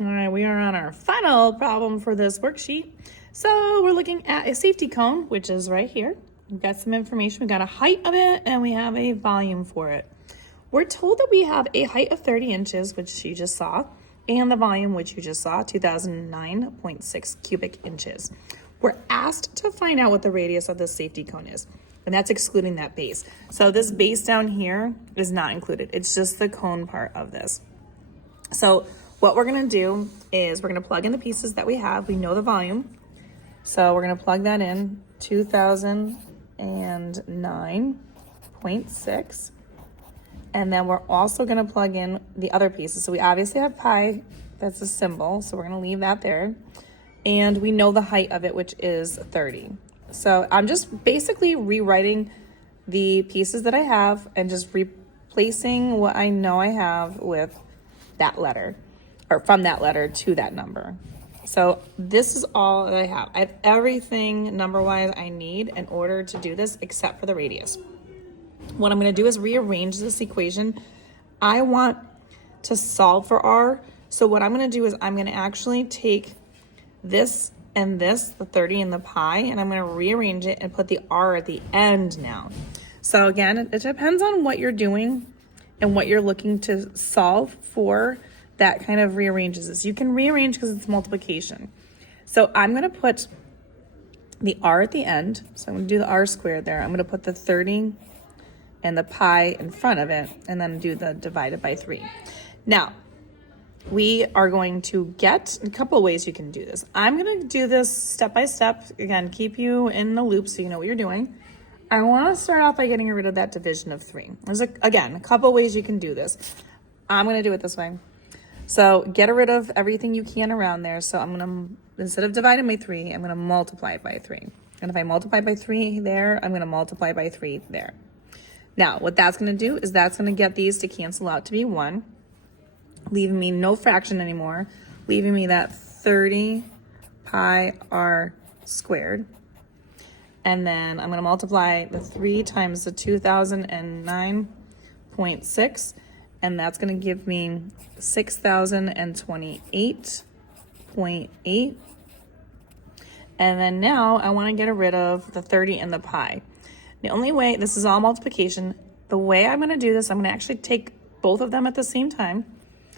All right, we are on our final problem for this worksheet. So we're looking at a safety cone, which is right here. We've got some information. We've got a height of it, and we have a volume for it. We're told that we have a height of 30 inches, which you just saw, and the volume, which you just saw, 2009.6 cubic inches. We're asked to find out what the radius of this safety cone is, and that's excluding that base. So this base down here is not included. It's just the cone part of this. So what we're gonna do is we're gonna plug in the pieces that we have. We know the volume. So we're gonna plug that in, 2009.6. And then we're also gonna plug in the other pieces. So we obviously have pi, that's a symbol. So we're gonna leave that there. And we know the height of it, which is 30. So I'm just basically rewriting the pieces that I have and just replacing what I know I have with that letter, or from that letter to that number. So this is all that I have. I have everything number-wise I need in order to do this except for the radius. What I'm gonna do is rearrange this equation. I want to solve for R. So what I'm gonna do is I'm gonna actually take this and this, the 30 and the pi, and I'm gonna rearrange it and put the R at the end now. So again, it depends on what you're doing and what you're looking to solve for. That kind of rearranges this. You can rearrange because it's multiplication. So I'm gonna put the R at the end. So I'm gonna do the R squared there. I'm gonna put the 30 and the pi in front of it, and then do the divided by 3. Now, we are going to get a couple of ways you can do this. I'm gonna do this step by step. Again, keep you in the loop so you know what you're doing. I wanna start off by getting rid of that division of 3. There's, again, a couple of ways you can do this. I'm gonna do it this way. So get rid of everything you can around there. So I'm gonna, instead of dividing by 3, I'm gonna multiply it by 3. And if I multiply by 3 there, I'm gonna multiply by 3 there. Now, what that's gonna do is that's gonna get these to cancel out to be 1, leaving me no fraction anymore, leaving me that 30 pi r squared. And then I'm gonna multiply the 3 times the 2009.6, and that's gonna give me 6,028.8. And then now I wanna get rid of the 30 and the pi. The only way, this is all multiplication, the way I'm gonna do this, I'm gonna actually take both of them at the same time.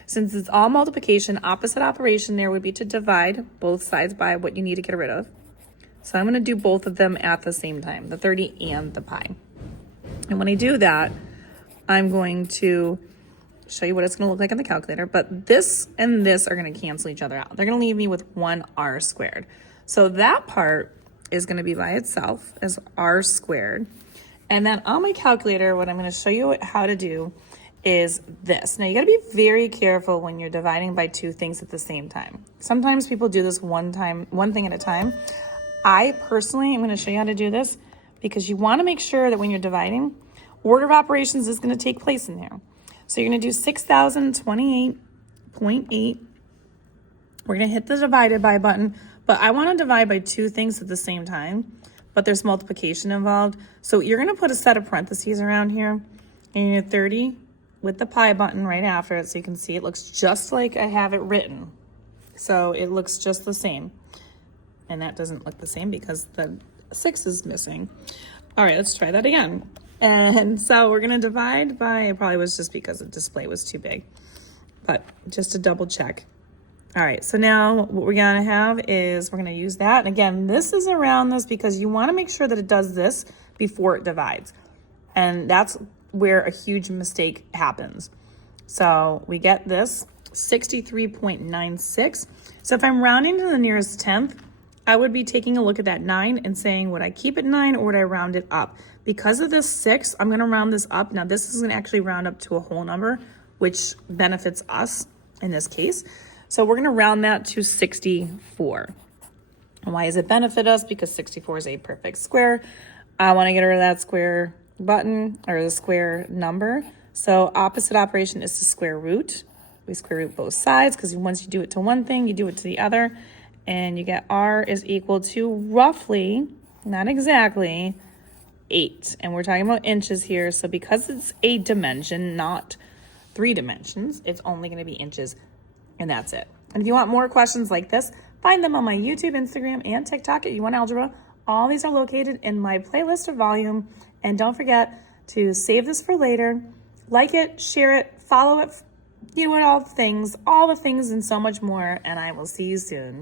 Since it's all multiplication, opposite operation there would be to divide both sides by what you need to get rid of. So I'm gonna do both of them at the same time, the 30 and the pi. And when I do that, I'm going to show you what it's gonna look like on the calculator, but this and this are gonna cancel each other out. They're gonna leave me with 1 r squared. So that part is gonna be by itself as r squared. And then on my calculator, what I'm gonna show you how to do is this. Now you gotta be very careful when you're dividing by 2 things at the same time. Sometimes people do this one thing at a time. I personally am gonna show you how to do this because you wanna make sure that when you're dividing, order of operations is gonna take place in here. So you're gonna do 6,028.8. We're gonna hit the divided by button, but I wanna divide by 2 things at the same time, but there's multiplication involved. So you're gonna put a set of parentheses around here, and you're 30 with the pi button right after it, so you can see it looks just like I have it written. So it looks just the same. And that doesn't look the same because the 6 is missing. All right, let's try that again. And so we're gonna divide by, it probably was just because the display was too big, but just to double check. All right, so now what we're gonna have is we're gonna use that. And again, this is around this because you wanna make sure that it does this before it divides. And that's where a huge mistake happens. So we get this 63.96. So if I'm rounding to the nearest 10th, I would be taking a look at that 9 and saying, would I keep it 9 or would I round it up? Because of this 6, I'm gonna round this up. Now this is gonna actually round up to a whole number, which benefits us in this case. So we're gonna round that to 64. And why does it benefit us? Because 64 is a perfect square. I wanna get rid of that square button or the square number. So opposite operation is the square root. We square root both sides because once you do it to one thing, you do it to the other. And you get r is equal to roughly, not exactly, 8. And we're talking about inches here. So because it's a dimension, not 3 dimensions, it's only going to be inches, and that's it. And if you want more questions like this, find them on my YouTube, Instagram, and TikTok at U1 Algebra. All these are located in my playlist or volume. And don't forget to save this for later, like it, share it, follow it, all the things, and so much more. And I will see you soon.